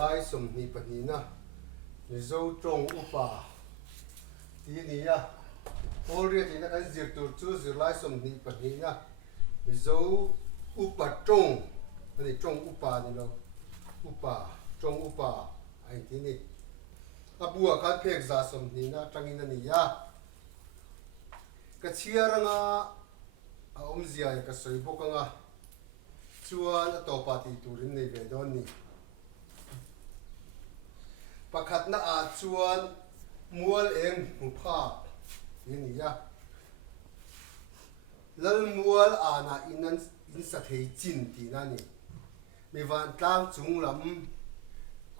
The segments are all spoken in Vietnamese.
lai som ni pani na ni zo trong upa ti ni ya already na kan zir tur chu zir lai som ni pani na ni zo upa trong ni trong upa ni lo upa trong upa ai ti ni abua kan phek za som ni na tangin na ni ya ka chiaranga a omzia ka soi bokanga chuan a to pa ti turin nei ve don ni pakhat na a chuan mual eng mu pha ni ya lal mual ana in sa thei chin ti na ni mi van tlang chung lam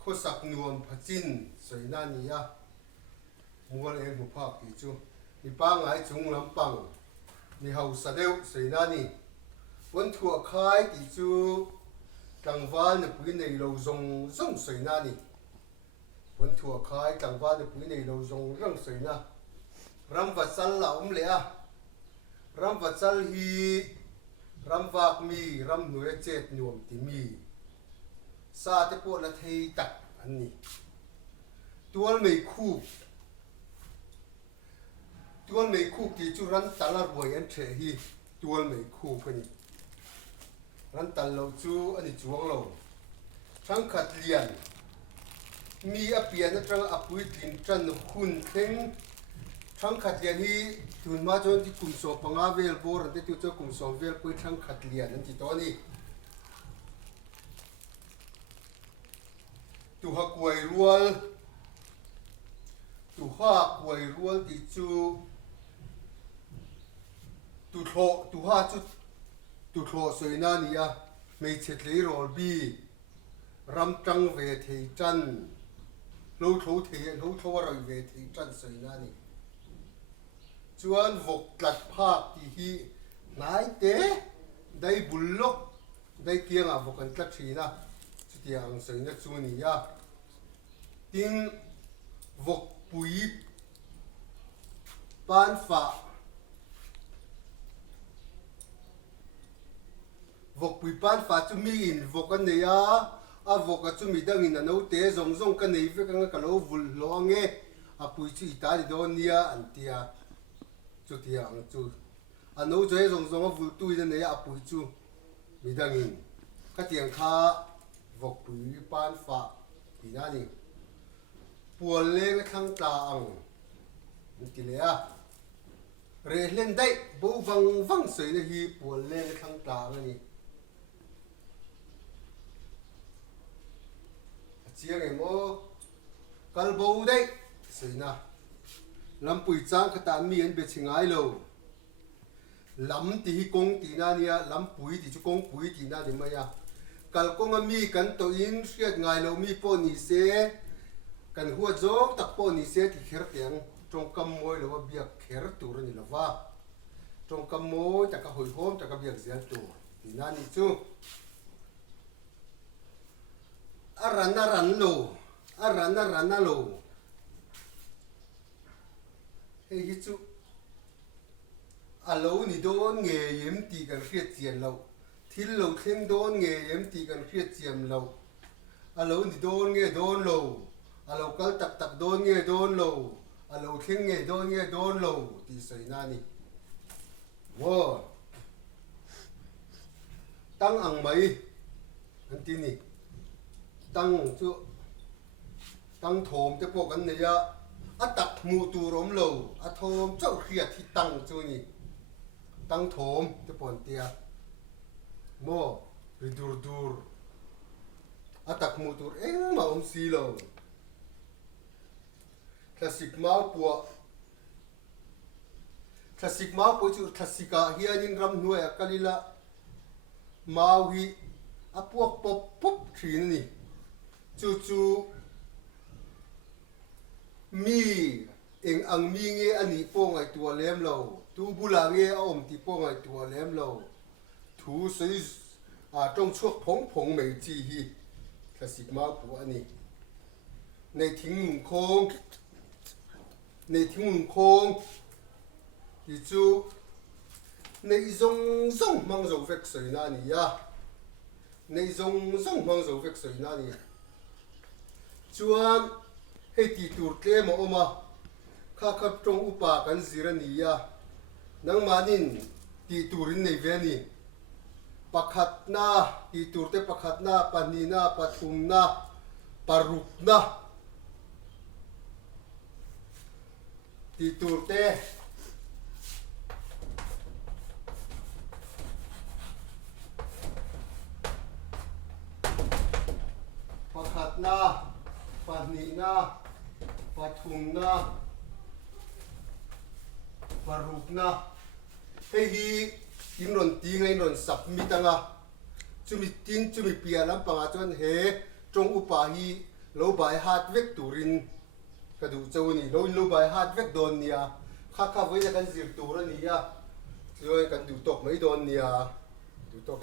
khosak nuam phachin soi na ni ya mual eng mu pha ti chu mi pa ngai chung lam pang mi hau sa deu soi na ni wan thua khai ti chu tangwal na pui nei lo zong zong soi na ni wan thua khai tangwal na pui nei lo zong rang soi na ram vachal la le a ram vachal hi ram vak mi ram nuya chet nuam ti mi sa te po la thei tak an ni tual mei khu ti chu ran talar boy an the hi tual mei khu ka ni ran tal lo chu ani chuang lo thang khat lian mi a pian na tang apui tin tran hun theng thang khat lian hi tun ma chon ti kum so panga vel bor te tu cho kum so vel pui thang khat lian an ti to ni tu ha kuai rual ti chu tu tho soi na ni ya mei chet le rol bi ram tang ve thei chan lo tho roi ve thei chan soi na ni chuan vok tlat phak ti hi nai te dai bullok dai kianga vokan tlat thina chu tiang soi na chu ni ya tin vok pui pan fa vok pui pan fa chu mi in vok an nei a vok a chu mi dang in no te zong zong ka nei ve ka lo vul lo ange a pui chu ita di don nia an tia chu tiang chu a no je zong zong a vul tu in nei a pui chu mi dang in ka tiang kha vok pui pan fa ti na ni pual leng thang ta ang ti le a re len dai bo wang sei na hi pual leng thang ta ni chiang emo kalbo dai sei na lampui chang khata mi an be chingai lo lam ti hi kong ti na nia lampui ti chu kong pui ti na ni ma ya kal kong mi kan to in riat ngai lo mi po ni se kan huat zo tak po ni se ti kher tiang trong kam moi lo biak kher tur ni lawa trong kam moi ta ka hoi hom ta ka biak zial tu ti na ni chu aran lo hei hi chu alo ni don nge yem ti kan riat chian lo thil lo thleng don nge yem ti kan riat chiam lo alo ni don nge don lo alo kal tak don nge don lo alo thleng nge don lo ti sei na ni wo tang ang mai an ti ni tăng chu tăng thom te pok an neya a tak mu tu rom lo a thom chau khia thi tăng chu ni tăng thom te pon tia mo dur a tak mu tur eng ma si lo classic mau po chu classica hianin ram nuai kalila mau hi a puak pop thin ni chu mi eng ang mi nge ani po ngai tua lem lo tu bula nge a om ti po ngai tua lem lo thu sei a trong chuak phong mei chi hi classic ma pu ani nei thing mung khong ti chu nei zong mang zo vek sei na ni ya nei zong mang zo vek sei na ni chuan hei ti tur tle ma oma kha khat tong upa kan zirania nang manin ti turin nei ve ni pakhat na ti turte pakhat na panina pathum na paruk na ti turte pakhat na panina pathum na paruk na hei hi in ron ti ngai ron submit anga chumi tin chumi pia lam panga chuan he tong upa hi lo bai hat vek turin ka du chawni lo bai hat vek don nia kha kha voi kan zir tur ania rồi kan du tok mai don nia du tok